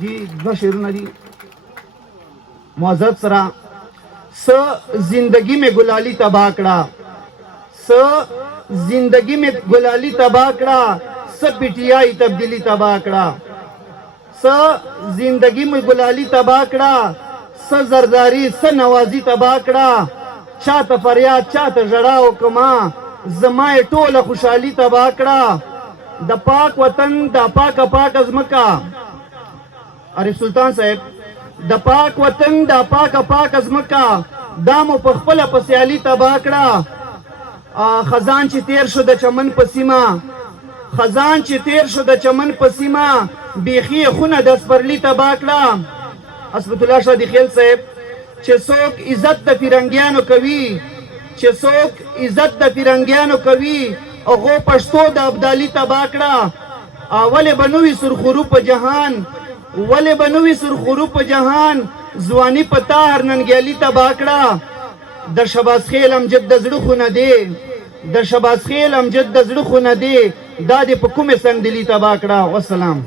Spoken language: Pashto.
دی دو شعرونه دي معزز سره س زندگی میں گلالی تباہ کړه س زندگی میں گلالی تباہ کړه س پټیائی تبدیلی تباہ کړه س زندگی میں گلالی تباہ کړه س زرداری س نوازی تباہ کړه چاته فریاد چاته ژړا وکما زما ټوله خوشحالي تباہ کړه د پاک وطن د پاک ازمکا اره سلطان صاحب د پاک وطن د پاک ازمکا دا مو په خپله په سیالي تباه کړه خزان چې تیر شو د چمن په سیمه خزان چې تیر شو د چمن په سیمه بیخي خونه د سپرلي تباه کړه اسمت الله شاه خیل صاحب چې څوک عزت د فرنګیانو کوي چې څوک عزت د فرنګیانو کوي هغه پښتو د ابدالي تباه کړه ولې به نوي سرخورو په جهان ولې به نوي سرخورو په جهان ځواني په تار ننګیالي تباه کړه د شباز خیل امجد د زړه خونه دی د شباز خیل امجد د زړه خونه دی دا دې په کومې سنګدلي تباه کړه والسلام